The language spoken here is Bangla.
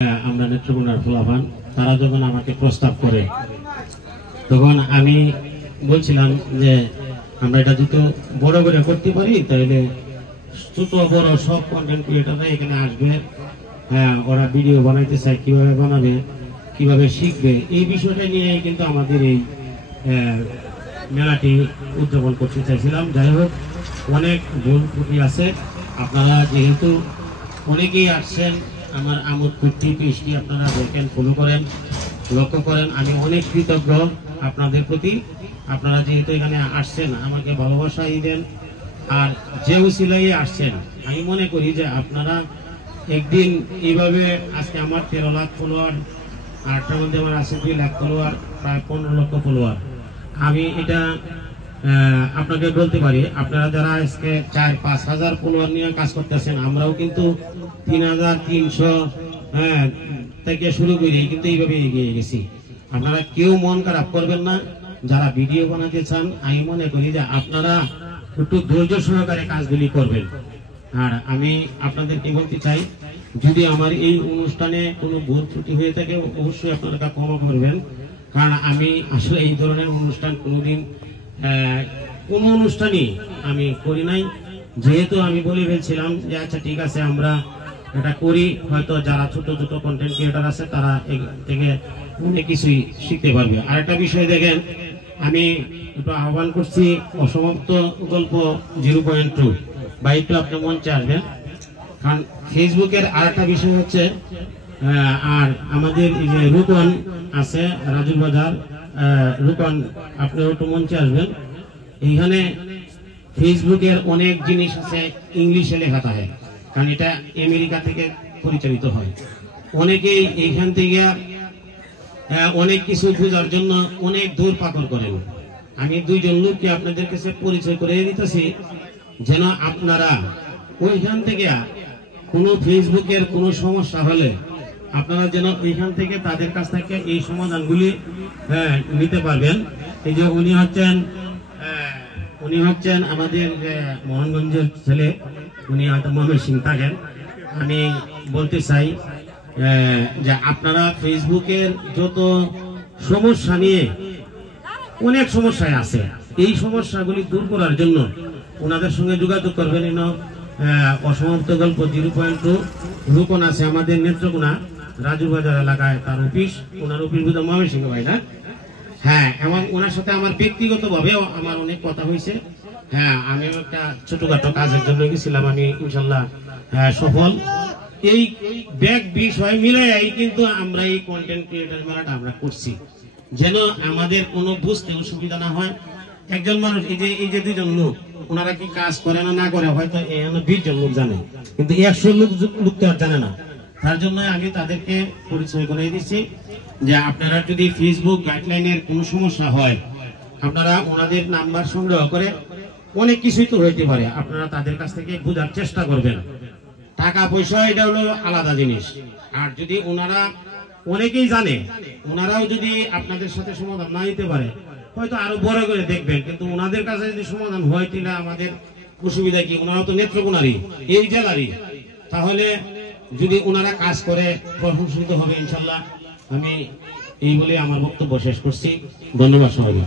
আমরা নেত্রকোনার ফলাফল তারা যখন আমাকে প্রস্তাব করে তখন আমি বলছিলাম যে আমরা এটা যদি বড় করে করতে পারি তাহলে ছোট বড় সব কন্টেন্ট ক্রিয়েটররা এখানে আসবে। হ্যাঁ, ওরা ভিডিও বানাইতে চায়, কিভাবে বানাবে, কিভাবে শিখবে, এই বিষয়টা নিয়ে কিন্তু আমাদের এই মেলাটি উদযাপন করতে চাইছিলাম। যাই হোক, অনেক ভুল ত্রুটি আছে। আপনারা যেহেতু অনেকেই আসছেন, আমার আমোদ ফুর্তি পেজটি আপনারা দেখেন, ফলো করেন, লক্ষ্য করেন, আমি অনেক কৃতজ্ঞ আপনাদের প্রতি। আপনারা যেহেতু এখানে আসছেন আমাকে ভালোবাসা দেন, আর যে উসিলাই আসছেন আমি মনে করি যে আপনারা একদিন এইভাবে আজকে আমার 13 লাখ ফলোয়ার, আর তার মধ্যে আমার আছে 2 লাখ ফলোয়ার, প্রায় 15 লক্ষ ফলোয়ার। আমি এটা আপনাকে বলতে পারি, আপনারা যারা আজকে 4-5 হাজার ফলোয়ার নিয়ে কাজ করতেছেন, আমরাও কিন্তু 3300 থেকে শুরু করি, কিন্তু এইভাবে এগিয়ে গেছি। আপনারা কেউ মন খারাপ করবেন না। যারা ভিডিও বানাতে চান, আমি মনে করি যে আপনারা একটু ধৈর্য সহকারে কাজগুলি করবেন। আর আমি আপনাদেরকে বলতে চাই, যদি আমার এই অনুষ্ঠানে কোনো ভুল ত্রুটি হয়ে থাকে অবশ্যই আপনারা ক্ষমা করবেন, কারণ আমি আসলে এই ধরনের অনুষ্ঠান কোনোদিন কোনো অনুষ্ঠানই আমি করি নাই। যেহেতু আমি বলে ফেলছিলাম যে আচ্ছা ঠিক আছে আমরা এটা করি, হয়তো যারা ছোট ছোট কন্টেন্ট ক্রিয়েটর আছে তারা থেকে অনেক কিছুই শিখতে পারবে। আরেকটা বিষয় দেখেন, আমি একটু আহ্বান করছি অসমাপ্ত গল্প 0.2 বা একটু আপনি মঞ্চে আসবেন, কারণ ফেসবুকের আরেকটা বিষয় হচ্ছে, আর আমাদের এই যে রূপন আছে রাজুর বাজার, রূপন আপনি একটু মঞ্চে আসবেন। এইখানে ফেসবুকের অনেক জিনিস আছে ইংলিশে লেখা থাকে, কারণ এটা আমেরিকা থেকে পরিচালিত হয়। অনেকেই এইখান থেকে অনেক কিছু বোঝার জন্য অনেক দূর পাকড় করেন। আমি 2জন লোককে আপনাদের কাছে পরিচয় করে দিতেছি, যেন আপনারা ওইখান থেকে কোনো ফেসবুকের কোনো সমস্যা হলে আপনারা যেন ওইখান থেকে তাদের কাছ থেকে এই সমাধানগুলি নিতে পারবেন। এই যে উনি হচ্ছেন আমাদের মোহনগঞ্জের ছেলে, উনি হয়তো ময়মনসিংহ থাকেন। আমি বলতে চাই যে আপনারা ফেসবুকের যত সমস্যা নিয়ে অনেক সমস্যায় আছে, এই সমস্যাগুলি দূর করার জন্য ওনাদের সঙ্গে যোগাযোগ করবেন। অসমাপ্ত গল্প 0.2 রূপন আছে আমাদের নেত্রকোনা রাজুর বাজার এলাকায়, তার অফিস, ওনার অফিস বোধ ময়মনসিংহ ভাই না? হ্যাঁ, এবং ওনার সাথে আমার ব্যক্তিগত ভাবেও আমার অনেক কথা হয়েছে। হ্যাঁ, আমি একটা ছোটখাটো কাজের জন্য গেছিলাম, আমি ইনশাল্লাহ সফল। এই ব্যাগ বিষয় মিলাই কিন্তু আমরা এই কন্টেন্ট ক্রিয়েটর মেলাটা আমরা করছি, যেন আমাদের কোনো বুঝতে অসুবিধা না হয়। একজন মানুষ, এই যে 2জন লোক, ওনারা কি কাজ করে না করে, হয়তো 20 জন লোক জানে, কিন্তু 100 লোক তো আর জানে না। তার জন্য আমি তাদেরকে পরিচয় করে দিচ্ছি যে আপনারা যদি ফেসবুক গাইডলাইনের কোনো সমস্যা হয়, আপনারা ওনাদের নাম্বার সংগ্রহ করে, অনেক কিছুই তো হইতে পারে, আপনারা তাদের কাছ থেকে বোঝার চেষ্টা করবেন। টাকা পয়সা এটা হলো আলাদা জিনিস। আর যদি ওনারা অনেকেই জানে, ওনারাও যদি আপনাদের সাথে সমাধান না দিতে পারে, হয়তো আরো বড় করে দেখবেন, কিন্তু ওনাদের কাছে যদি সমাধান হয় তাহলে আমাদের অসুবিধা কি? ওনারা তো নেত্রকোনারই, এই জেলারই, তাহলে যদি ওনারা কাজ করে প্রশংসিত হবে ইনশাল্লাহ। আমি এই বলে আমার বক্তব্য শেষ করছি। ধন্যবাদ সবাইকে।